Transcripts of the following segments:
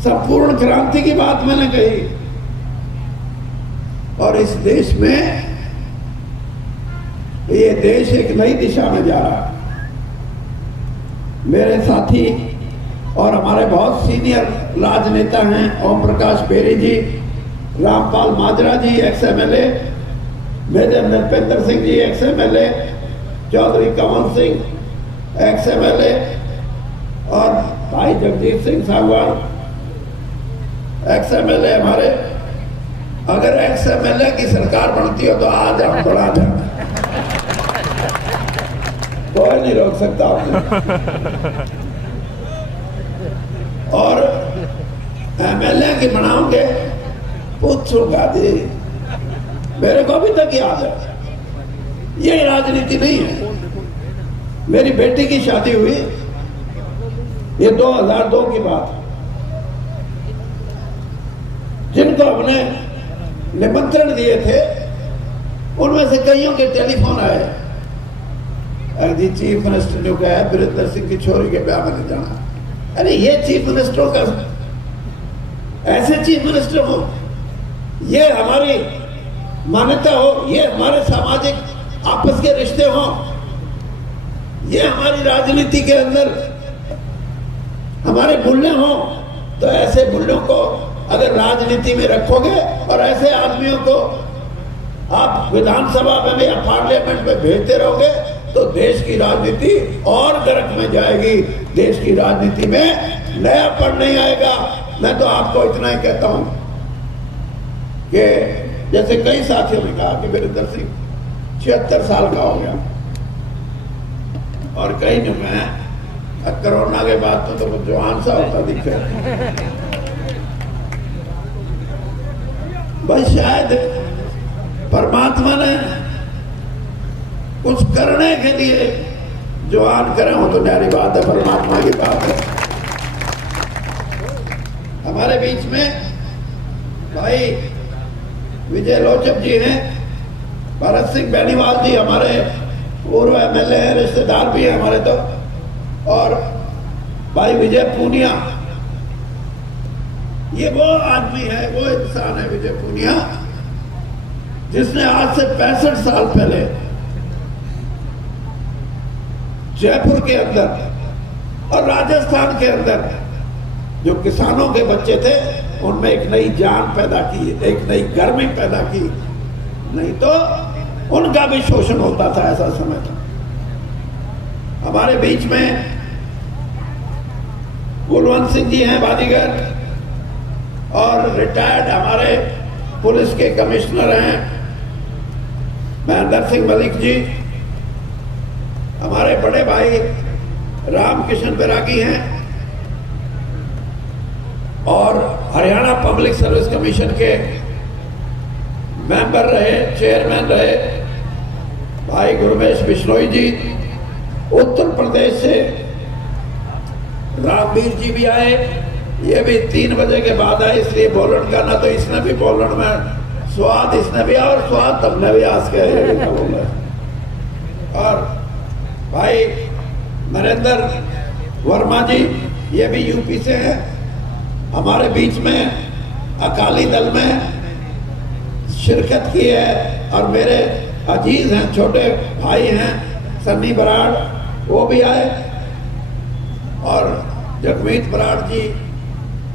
संपूर्ण क्रांति की बात मैंने कही। और इस देश में, ये देश एक नई दिशा में जा रहा है। मेरे साथी और हमारे बहुत सीनियर राजनेता हैं, Om Prakash Beri ji, Rampal Majra ji ex MLA, major Narpendra Singh ji ex MLA, Chaudhary Kanwar Singh ex MLA और भाई जगजीत सिंह सांगवान एक्स एमएलए हमारे। अगर एक्स एमएलए की सरकार बनती हो तो आज हम बढ़ा जाए, कोई नहीं रोक सकता आपको। और एमएलए की बनाओगे, पूछूंगा जी, मेरे को अभी तक याद है। ये राजनीति नहीं है। मेरी बेटी की शादी हुई, ये 2002 की बात है। जिनको हमने निमंत्रण दिए थे उनमें से कईयों के टेलीफोन आए, अरे चीफ मिनिस्टर ने कहा वीरेंद्र सिंह की छोरी के ब्याह में नहीं जाना। अरे ये चीफ मिनिस्टरों का, ऐसे चीफ मिनिस्टर हो, ये हमारी मान्यता हो, ये हमारे सामाजिक आपस के रिश्ते हो, ये हमारी राजनीति के अंदर हमारे मूल्य हो। तो ऐसे मूल्यों को अगर राजनीति में रखोगे और ऐसे आदमियों को आप विधानसभा में या पार्लियामेंट में भेजते रहोगे तो देश की राजनीति और गर्क में जाएगी। देश की राजनीति में नयापन नहीं आएगा। मैं तो आपको इतना ही कहता हूं कि जैसे कई साथियों ने कहा कि वीरेंद्र सिंह 76 साल का हो गया, और कई ने मैं कोरोना के बाद तो जवान सा होता दिखे। भाई शायद परमात्मा ने कुछ करने के लिए जवान करे हो तो न्यारी बात है, परमात्मा की बात है। हमारे बीच में भाई विजय लोचन जी हैं, भरत सिंह बेनीवाल जी हमारे पूर्व एमएलए हैं, रिश्तेदार भी हैं हमारे तो, और भाई विजय पूनिया, ये वो आदमी है, वो इंसान है विजय पूनिया जिसने आज से 65 साल पहले जयपुर के अंदर और राजस्थान के अंदर जो किसानों के बच्चे थे उनमें एक नई जान पैदा की, एक नई गर्मी पैदा की। नहीं तो उनका भी शोषण होता था, ऐसा समय था। हमारे बीच में कुलवंत सिंह जी हैं बाजीगर, और रिटायर्ड हमारे पुलिस के कमिश्नर हैं महेंद्र सिंह मलिक जी। हमारे बड़े भाई रामकिशन बैरागी हैं, और हरियाणा पब्लिक सर्विस कमीशन के मेंबर रहे, चेयरमैन रहे भाई गुरमेश बिश्नोई जी। उत्तर प्रदेश से रामवीर जी भी आए, ये भी 3 बजे के बाद आए, इसलिए बोलन का ना तो इसने भी बोलन में स्वाद, इसने भी और स्वाद तुमने भी आज के। और भाई नरेंद्र वर्मा जी, ये भी यूपी से हैं, हमारे बीच में अकाली दल में शिरकत की है, और मेरे अजीज हैं, छोटे भाई हैं सन्नी बराड़, वो भी आए, और जगमीत बराड़ जी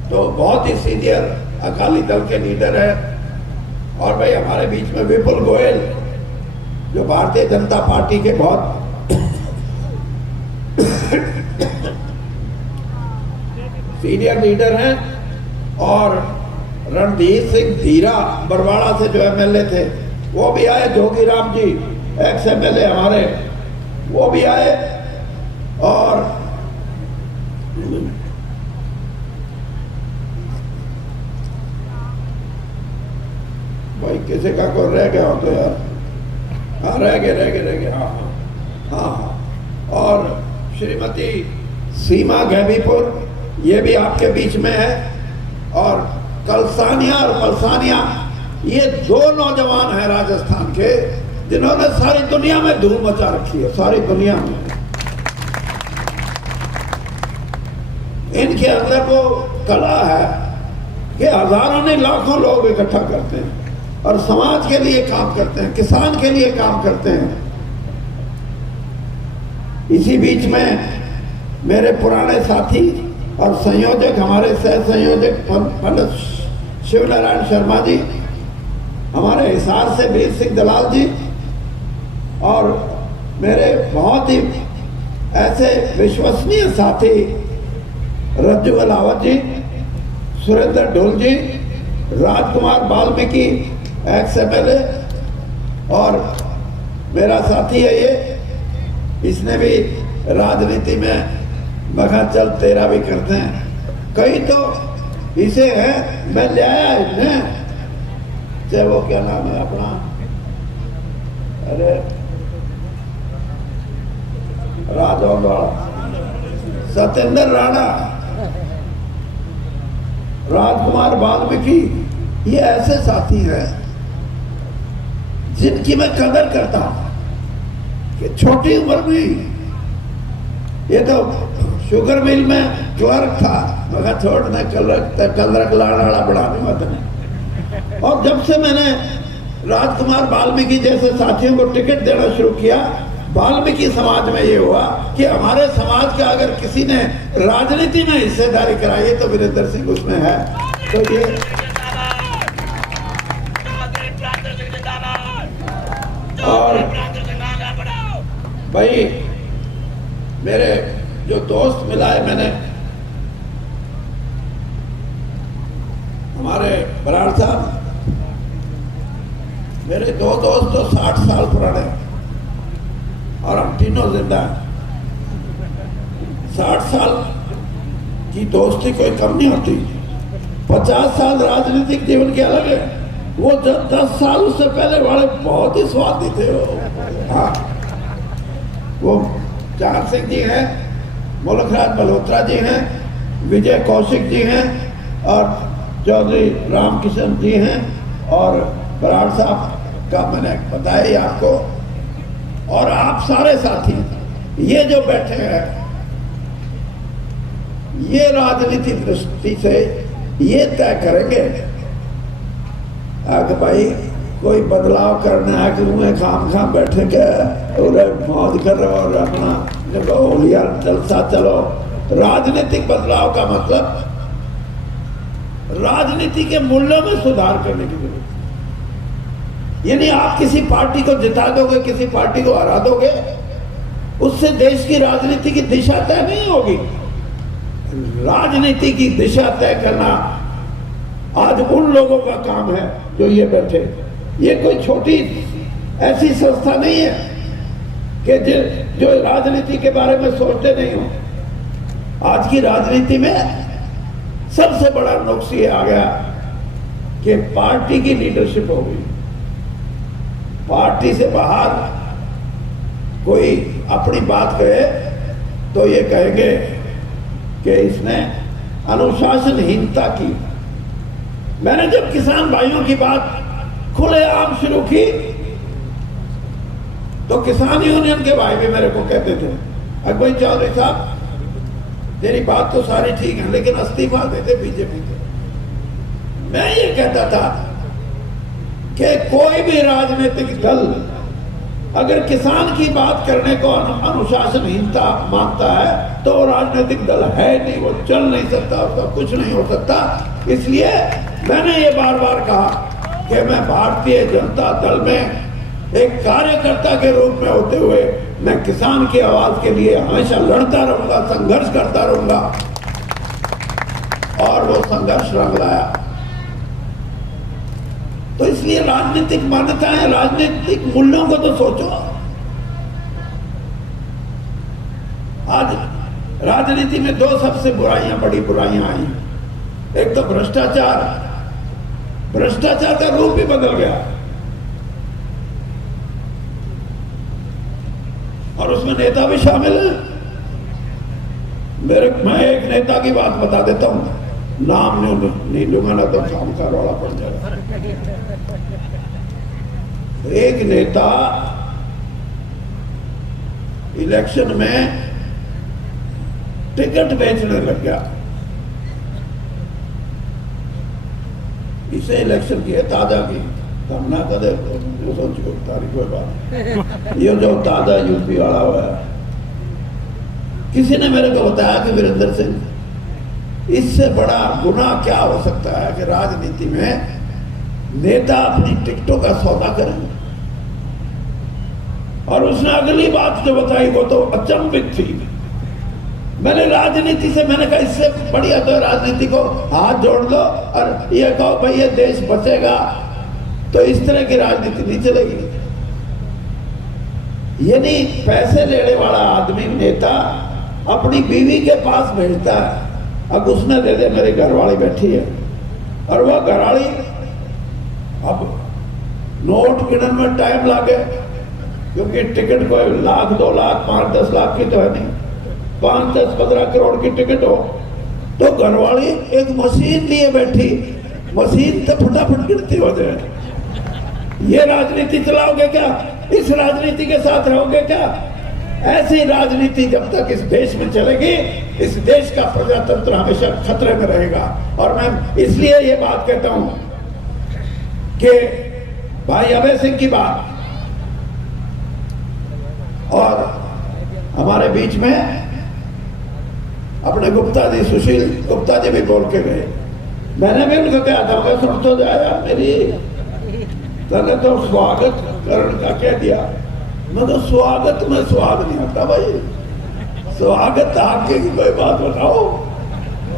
तो बहुत ही सीनियर अकाली दल के लीडर है। और भाई हमारे बीच में विपुल गोयल जो भारतीय जनता पार्टी के बहुत सीनियर लीडर हैं, और रणधीर सिंह धीरा बरवाड़ा से जो एमएलए थे वो भी आए, जोगीराम जी एक्स एमएलए हमारे वो भी आए, और भाई किसी का को रह गया हो तो यार, हाँ रह गए हाँ हाँ हाँ। और श्रीमती सीमा गैबीपुर, ये भी आपके बीच में है, और कलसानिया और पलसानिया, ये 2 नौजवान हैं राजस्थान के जिन्होंने सारी दुनिया में धूम मचा रखी है, सारी दुनिया में। इनके अंदर वो कला है कि हजारों नहीं लाखों लोग इकट्ठा करते हैं और समाज के लिए काम करते हैं, किसान के लिए काम करते हैं। इसी बीच में मेरे पुराने साथी और संयोजक, हमारे सह संयोजक पंडित शिव नारायण शर्मा जी, हमारे हिसार से वीर सिंह दलाल जी, और मेरे बहुत ही ऐसे विश्वसनीय साथी रज्जू अलावत जी, सुरेंद्र ढोल जी, राजकुमार वाल्मीकि एक्स MLA, और मेरा साथी है ये, इसने भी राजनीति में मगर चल तेरा भी करते हैं, कई तो इसे है मैं ले आया इसने, चाहे वो क्या नाम है अपना, अरे राजौंदवाड़ा, सत्येंद्र राणा, राजकुमार वाल्मीकि, ये ऐसे साथी हैं जिनकी मैं कदर करता हूं कि छोटी उम्र में, ये तो शुगर मिल में क्लर्क था, मगर छोड़ने क्लर्क लाड़ा बढ़ाने वाला नहीं। और जब से मैंने राजकुमार वाल्मीकि जैसे साथियों को टिकट देना शुरू किया, वाल्मीकि समाज में ये हुआ कि हमारे समाज का अगर किसी ने राजनीति में हिस्सेदारी कराई है तो वीरेंद्र सिंह उसमें है। तो ये और भाई मेरे जो दोस्त मिला है, मैंने हमारे बराड़ साहब, मेरे दो दोस्त तो 60 साल पुराने और हम तीनों जिंदा हैं। 60 साल की दोस्ती कोई कम नहीं होती। 50 साल राजनीतिक जीवन के अलग है, वो 10 साल उससे पहले वाले बहुत ही स्वादी थे हाँ, वो चांद सिंह जी हैं, मुल्कराज मल्होत्रा जी हैं, विजय कौशिक जी हैं, और चौधरी रामकिशन जी हैं, और बराड़ साहब का मैंने बताया ही आपको, और आप सारे साथी ये जो बैठे हैं, ये राजनीतिक दृष्टि से ये तय करेंगे कि भाई कोई बदलाव करना है कि उन्हें खाम बैठे के और मौज कर रहे और अपना होलिया जलसा चलो। राजनीतिक बदलाव का मतलब राजनीति के मूल्यों में सुधार करने की जरूरत है। यानी आप किसी पार्टी को जिता दोगे, किसी पार्टी को हरा दोगे, उससे देश की राजनीति की दिशा तय नहीं होगी। राजनीति की दिशा तय करना आज उन लोगों का काम है जो ये बैठे। ये कोई छोटी ऐसी संस्था नहीं है कि जो राजनीति के बारे में सोचते नहीं हो। आज की राजनीति में सबसे बड़ा नुक्स ये आ गया कि पार्टी की लीडरशिप हो गई। पार्टी से बाहर कोई अपनी बात कहे तो ये कहेंगे कि इसने अनुशासनहीनता की। मैंने जब किसान भाइयों की बात खुलेआम शुरू की तो किसान यूनियन के भाई भी मेरे को कहते थे, अकबर चौधरी साहब तेरी बात तो सारी ठीक है लेकिन इस्तीफा देते बीजेपी के। मैं ये कहता था कि कोई भी राजनीतिक दल अगर किसान की बात करने को अनुशासनहीनता मानता है तो वो राजनीतिक दल है नहीं, वो चल नहीं सकता, उसका कुछ नहीं हो सकता। इसलिए मैंने ये बार बार कहा कि मैं भारतीय जनता दल में एक कार्यकर्ता के रूप में होते हुए मैं किसान की आवाज के लिए हमेशा लड़ता रहूंगा, संघर्ष करता रहूंगा, और वो संघर्ष रंग लाया। तो इसलिए राजनीतिक मान्यताएं, राजनीतिक मूल्यों को तो सोचो। आज राजनीति में दो सबसे बड़ी बुराइयां आई। एक तो भ्रष्टाचार, भ्रष्टाचार का रूप ही बदल गया और उसमें नेता भी शामिल है। मैं एक नेता की बात बता देता हूं, नाम नहीं लूंगा ना तो काम का रौला पड़ जाएगा। एक नेता इलेक्शन में टिकट बेचने लग गया इसे इलेक्शन की है ताजा की हम ना कदे सोचो तारीख कोई बात ये जो ताजा यूपी वाला हुआ है। किसी ने मेरे को बताया कि वीरेंद्र सिंह इससे बड़ा गुनाह क्या हो सकता है कि राजनीति में नेता अपनी टिकटों का सौदा करेंगे। और उसने अगली बात जो बताई वो तो अचंभित थी। मैंने राजनीति से मैंने कहा इससे बढ़िया तो राजनीति को हाथ जोड़ दो और ये कहो भाई ये देश बचेगा। तो इस तरह की राजनीति नहीं चलेगी। ये नहीं पैसे लेने वाला आदमी नेता अपनी बीवी के पास भेजता है अब उसने दे दे मेरी घरवाली बैठी है और वह घरवाली अब नोट गिनने में टाइम लगे क्योंकि टिकट कोई 1 लाख 2 लाख 5-10 लाख की तो है नहीं 5-10-15 करोड़ की टिकट हो तो घरवाली एक मशीन लिए बैठी मशीन तो फटाफट गिनती हो जाए। ये राजनीति चलाओगे क्या? इस राजनीति के साथ रहोगे क्या? ऐसी राजनीति जब तक इस देश में चलेगी इस देश का प्रजातंत्र हमेशा खतरे में रहेगा। और मैं इसलिए ये बात कहता हूं कि भाई अभय सिंह की बात और हमारे बीच में अपने गुप्ता जी सुशील गुप्ता जी भी बोल के गए। मैंने भी उनको कहा था मैं सुन तो जाया मेरी मैंने तो स्वागत करने का कह दिया। मैं तो स्वागत में स्वाद नहीं आता भाई स्वागत आगे की कोई बात बताओ।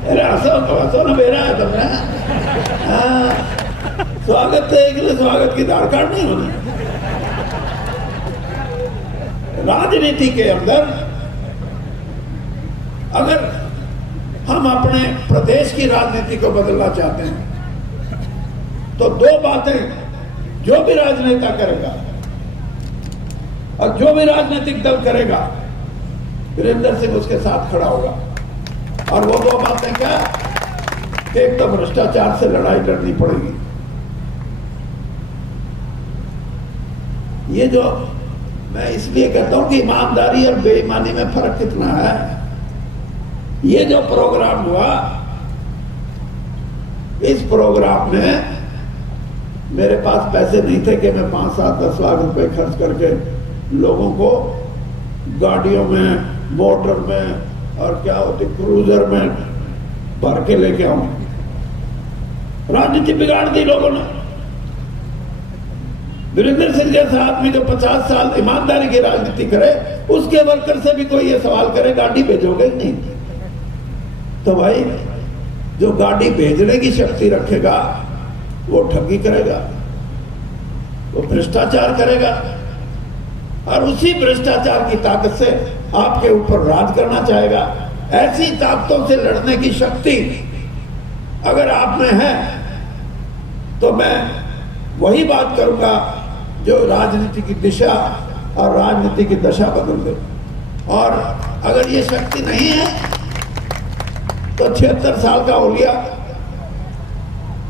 अरे हंसो ना मेरा है तुमने स्वागत तो एक स्वागत की आधार कार्ड नहीं होना। राजनीति के अंदर अगर हम अपने प्रदेश की राजनीति को बदलना चाहते हैं तो 2 बातें जो भी राजनेता करेगा और जो भी राजनीतिक दल करेगा वीरेंद्र सिंह उसके साथ खड़ा होगा। और वो 2 बातें क्या? एक तो भ्रष्टाचार से लड़ाई लड़नी पड़ेगी। ये जो मैं इसलिए कहता हूं कि ईमानदारी और बेईमानी में फर्क कितना है। ये जो प्रोग्राम हुआ इस प्रोग्राम में मेरे पास पैसे नहीं थे कि मैं 5-7-10 लाख रुपए खर्च करके लोगों को गाड़ियों में मोटर में और क्या होती क्रूजर में भर के लेके आऊं। राजनीति बिगाड़ दी लोगों ने। वीरेंद्र सिंह जैसा आदमी जो 50 साल ईमानदारी की राजनीति करे उसके वर्कर से भी कोई ये सवाल करे गाड़ी भेजोगे नहीं तो भाई जो गाड़ी भेजने की शक्ति रखेगा वो ठगी करेगा वो भ्रष्टाचार करेगा और उसी भ्रष्टाचार की ताकत से आपके ऊपर राज करना चाहेगा। ऐसी ताकतों से लड़ने की शक्ति अगर आप में है तो मैं वही बात करूंगा जो राजनीति की दिशा और राजनीति की दशा बदल दे। और अगर ये शक्ति नहीं है तो 76 साल का ओलिया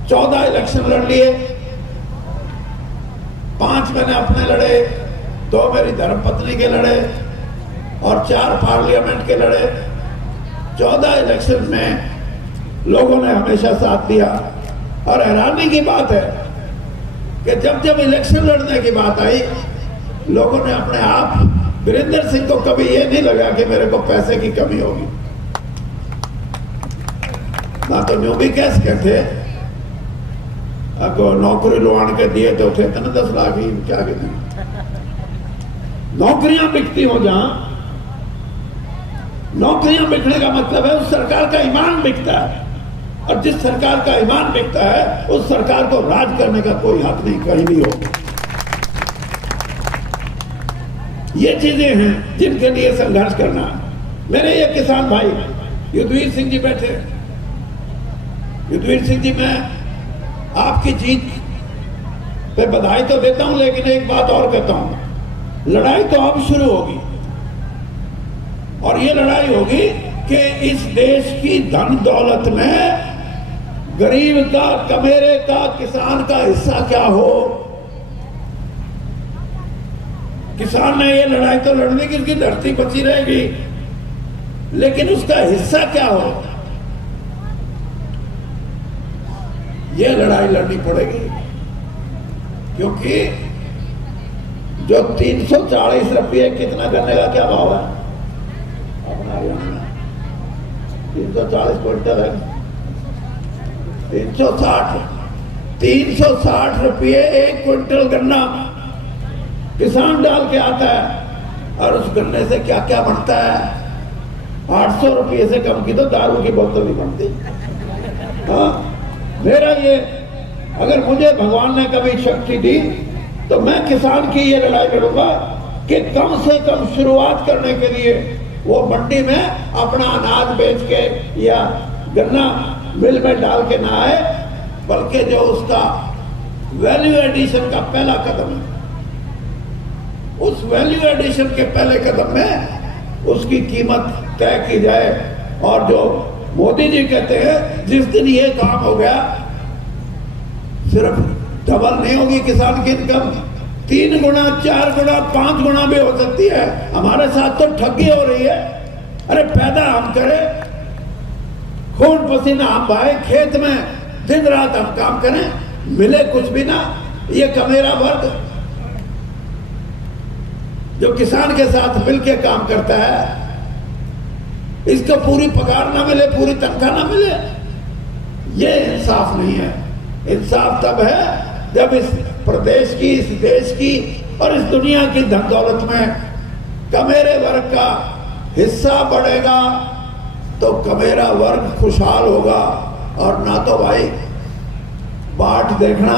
14 इलेक्शन लड़ लिए 5 मैंने अपने लड़े 2 मेरी धर्मपत्नी के लड़े और 4 पार्लियामेंट के लड़े। 14 इलेक्शन में लोगों ने हमेशा साथ दिया। और हैरानी की बात है कि जब जब इलेक्शन लड़ने की बात आई लोगों ने अपने आप वीरेंद्र सिंह को कभी ये नहीं लगा कि मेरे को पैसे की कमी होगी। ना तो न्यू भी कैसे कहते अगर नौकरी लुआन के दिए तो थे 10 लाख ही क्या कहते नौकरियां बिकती हो जहां नौकरियां बिकने का मतलब है उस सरकार का ईमान बिकता है। और जिस सरकार का ईमान बिकता है उस सरकार को राज करने का कोई हक नहीं कहीं भी हो। ये चीजें हैं जिनके लिए संघर्ष करना है। मेरे ये किसान भाई युद्धवीर सिंह जी बैठे। युद्धवीर सिंह जी मैं आपकी जीत पे बधाई तो देता हूं लेकिन एक बात और कहता हूं लड़ाई तो अब शुरू होगी। और ये लड़ाई होगी कि इस देश की धन दौलत में गरीब का कमेरे का किसान का हिस्सा क्या हो। किसान ने ये लड़ाई तो लड़ने की उसकी धरती बची रहेगी लेकिन उसका हिस्सा क्या हो। ये लड़ाई लड़नी पड़ेगी, क्योंकि जो 340 रुपये कितना गन्ने का क्या भाव है अपना हरियाणा में? 340 क्विंटल है, 360 रुपये 1 क्विंटल गन्ना किसान डाल के आता है, और उस गन्ने से क्या क्या बनता है? 800 रुपये से कम की तो दारू की बोतल नहीं बनती। हाँ, मेरा ये, अगर मुझे भगवान ने कभी शक्ति दी तो मैं किसान की ये लड़ाई लड़ूंगा कि कम से कम शुरुआत करने के लिए वो मंडी में अपना अनाज बेच के या गन्ना मिल में डाल के ना आए, बल्कि जो उसका वैल्यू एडिशन का पहला कदम है, उस वैल्यू एडिशन के पहले कदम में उसकी कीमत तय की जाए। और जो मोदी जी कहते हैं जिस दिन ये काम हो गया, सिर्फ डबल नहीं होगी किसान की इनकम, 3 गुना, 4 गुना, 5 गुना भी हो सकती है। हमारे साथ तो ठगी हो रही है। अरे पैदा हम करें, खून पसीना हम बहाए, खेत में दिन रात हम काम करें, मिले कुछ भी ना। ये कमेरा वर्ग जो किसान के साथ मिलकर काम करता है, इसको पूरी पगार ना मिले, पूरी तनख्वाह ना मिले, ये इंसाफ नहीं है। इंसाफ तब है जब इस प्रदेश की, इस देश की और इस दुनिया की धन दौलत में कमेरे वर्ग का हिस्सा बढ़ेगा तो कमेरा वर्ग खुशहाल होगा। और ना तो भाई बाट देखना,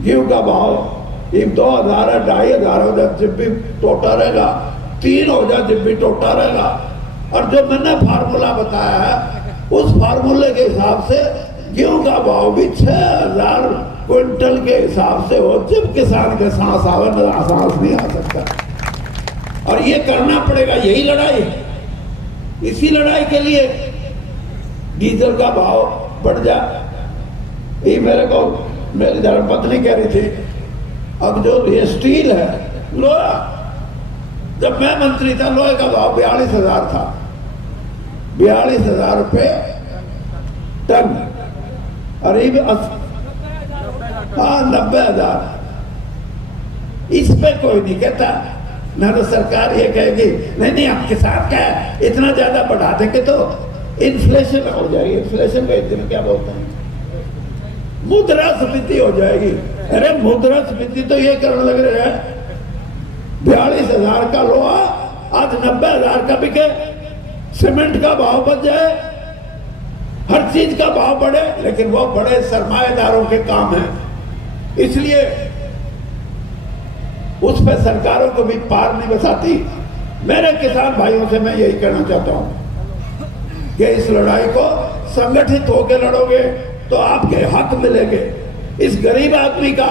गेहूं का भाव एक 2000 है, 2500 हो जाए जब भी टोटा रहेगा, 3 हो जाए जब भी टोटा रहेगा। और जो मैंने फार्मूला बताया है, उस फार्मूले के हिसाब से गेहूं का भाव भी 6000 क्विंटल के हिसाब से हो, जब किसान के सांस आवे ना, सांस नहीं आ सकता। और ये करना पड़ेगा, यही लड़ाई। इसी लड़ाई के लिए डीजल का भाव बढ़ जाए। ये मेरे को मेरी धर्मपत्नी कह रही थी, अब जो ये स्टील है, लोहा, जब मैं मंत्री था लोहे का भाव 42,000 था, 42,000 रुपये टन। और ये 90,000। इस पे कोई नहीं कहता, ना तो सरकार ये कहेगी नहीं नहीं हम किसान का है, इतना ज्यादा बढ़ा देंगे तो इन्फ्लेशन हो जाएगी। इन्फ्लेशन का इतने क्या बोलते हैं, मुद्रास्फीति हो जाएगी। अरे मुद्रास्फीति तो ये करने लग रहे हैं, 42,000 का लोहा आज 90,000 का बिके, सीमेंट का भाव बढ़ जाए, हर चीज का भाव बढ़े, लेकिन वो बड़े सरमाएदारों के काम है। इसलिए उस पर सरकारों को भी पार नहीं बसाती। मेरे किसान भाइयों से मैं यही कहना चाहता हूं कि इस लड़ाई को संगठित होकर लड़ोगे तो आपके हक मिलेंगे। इस गरीब आदमी का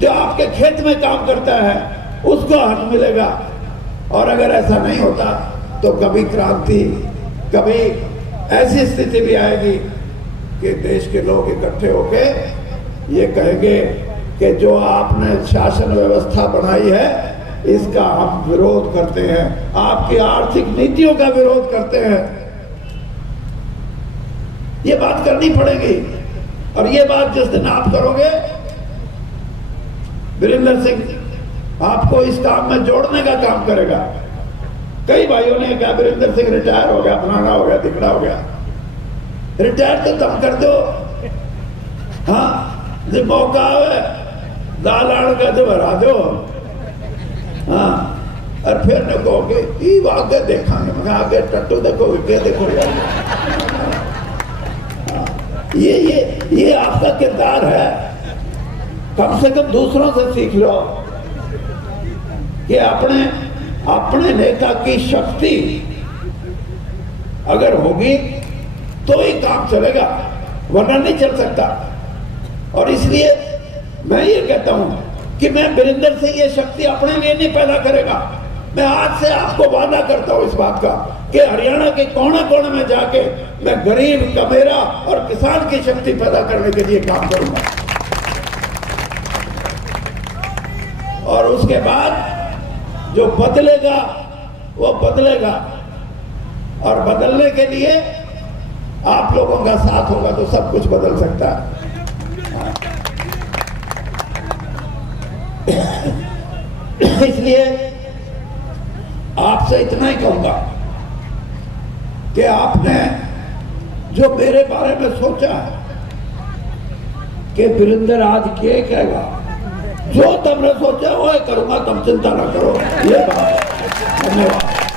जो आपके खेत में काम करता है उसको हक मिलेगा। और अगर ऐसा नहीं होता तो कभी क्रांति, कभी ऐसी स्थिति भी आएगी कि देश के लोग इकट्ठे होके ये कहेंगे कि जो आपने शासन व्यवस्था बनाई है इसका हम विरोध करते हैं, आपकी आर्थिक नीतियों का विरोध करते हैं। ये बात करनी पड़ेगी। और ये बात जिस दिन आप करोगे, वीरेंद्र सिंह आपको इस काम में जोड़ने का काम करेगा। कई भाइयों ने कहा वीरेंद्र सिंह रिटायर हो गया, फलाना हो गया, दिखड़ा हो गया। रिटायर तो तुम कर दो, हाँ, जब मौका आवे दाल आड़ का तो भरा दो, हाँ, और फिर न कहोगे आगे देखांगे, मैं आगे टट्टू देखो, विके देखो यार। ये आपका किरदार है। कम से कम दूसरों से सीख लो कि अपने नेता की शक्ति अगर होगी तो ही काम चलेगा, वरना नहीं चल सकता। और इसलिए मैं ये कहता हूं कि मैं वीरेंद्र सिंह ये शक्ति अपने लिए नहीं पैदा करेगा। मैं आज से आपको वादा करता हूं इस बात का कि हरियाणा के कोने कोने में जाके मैं गरीब, कमेरा और किसान की शक्ति पैदा करने के लिए काम करूंगा। और उसके बाद जो बदलेगा वो बदलेगा। और बदलने के लिए आप लोगों का साथ होगा तो सब कुछ बदल सकता है। इसलिए आपसे इतना ही कहूंगा कि आपने जो मेरे बारे में सोचा है कि वीरेंद्र आज क्या कहेगा, जो तुमने सोचा वो करूंगा, तुम चिंता ना करो। ये बात है। धन्यवाद।